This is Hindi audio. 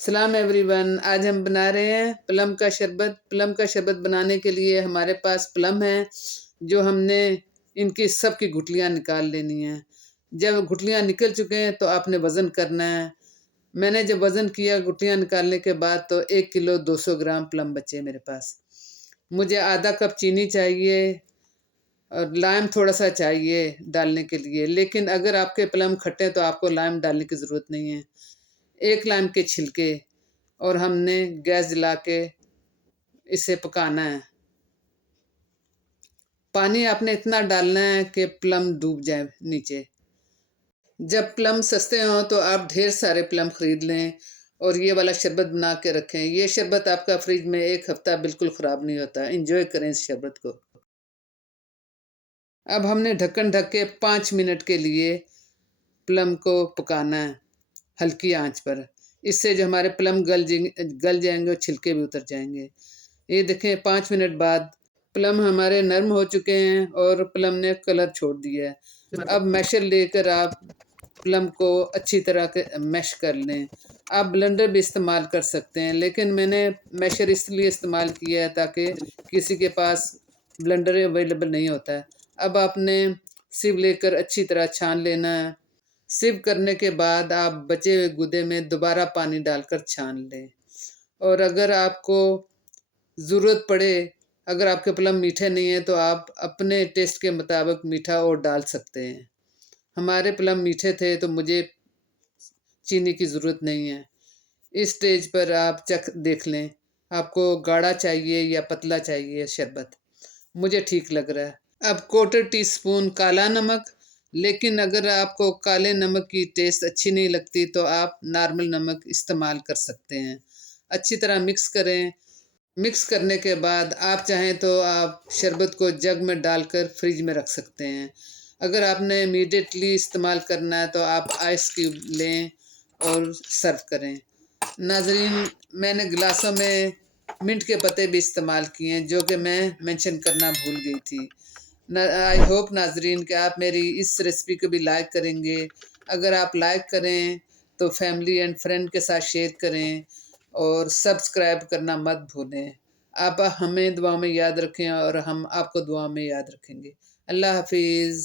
सलाम एवरीवन। आज हम बना रहे हैं प्लम का शरबत। प्लम का शरबत बनाने के लिए हमारे पास प्लम है, जो हमने इनकी सब की गुठलियाँ निकाल लेनी हैं। जब गुठलियाँ निकल चुके हैं तो आपने वज़न करना है। मैंने जब वज़न किया गुठलियाँ निकालने के बाद तो 1 किलो 200 ग्राम प्लम बचे मेरे पास। मुझे आधा कप चीनी चाहिए और लाइम थोड़ा सा चाहिए डालने के लिए, लेकिन अगर आपके प्लम खट्टे हैं तो आपको लाइम डालने की ज़रूरत नहीं है। 1 लाइम के छिलके और हमने गैस जला के इसे पकाना है। पानी आपने इतना डालना है कि प्लम डूब जाए नीचे। जब प्लम सस्ते हों तो आप ढेर सारे प्लम खरीद लें और ये वाला शरबत बना के रखें। ये शरबत आपका फ्रिज में 1 हफ्ता बिल्कुल ख़राब नहीं होता। एंजॉय करें इस शरबत को। अब हमने ढक्कन ढक के 5 मिनट के लिए प्लम को पकाना है हल्की आंच पर। इससे जो हमारे प्लम गल जाएंगे और छिलके भी उतर जाएंगे। ये देखें 5 मिनट बाद प्लम हमारे नरम हो चुके हैं और प्लम ने कलर छोड़ दिया है। अब मैशर लेकर आप प्लम को अच्छी तरह के मैश कर लें। आप ब्लेंडर भी इस्तेमाल कर सकते हैं, लेकिन मैंने मैशर इसलिए इस्तेमाल किया है ताकि किसी के पास ब्लेंडर अवेलेबल नहीं होता है। अब आपने सिव लेकर अच्छी तरह छान लेना है। सिव करने के बाद आप बचे हुए गूदे में दोबारा पानी डालकर छान लें। और अगर आपको ज़रूरत पड़े, अगर आपके प्लम मीठे नहीं हैं तो आप अपने टेस्ट के मुताबिक मीठा और डाल सकते हैं। हमारे प्लम मीठे थे तो मुझे चीनी की ज़रूरत नहीं है। इस स्टेज पर आप चख देख लें, आपको गाढ़ा चाहिए या पतला चाहिए शरबत। मुझे ठीक लग रहा है। अब 1/4 टीस्पून काला नमक, लेकिन अगर आपको काले नमक की टेस्ट अच्छी नहीं लगती तो आप नॉर्मल नमक इस्तेमाल कर सकते हैं। अच्छी तरह मिक्स करें। मिक्स करने के बाद आप चाहें तो आप शरबत को जग में डालकर फ्रिज में रख सकते हैं। अगर आपने इमीडिएटली इस्तेमाल करना है तो आप आइस क्यूब लें और सर्व करें। नाज़रीन, मैंने गिलासों में मिंट के पत्ते भी इस्तेमाल किए हैं, जो कि मैं मेंशन करना भूल गई थी। आई होप नाज़रीन कि आप मेरी इस रेसिपी को भी लाइक करेंगे। अगर आप लाइक करें तो फैमिली एंड फ्रेंड के साथ शेयर करें और सब्सक्राइब करना मत भूलें। आप हमें दुआ में याद रखें और हम आपको दुआ में याद रखेंगे। अल्लाह हाफिज़।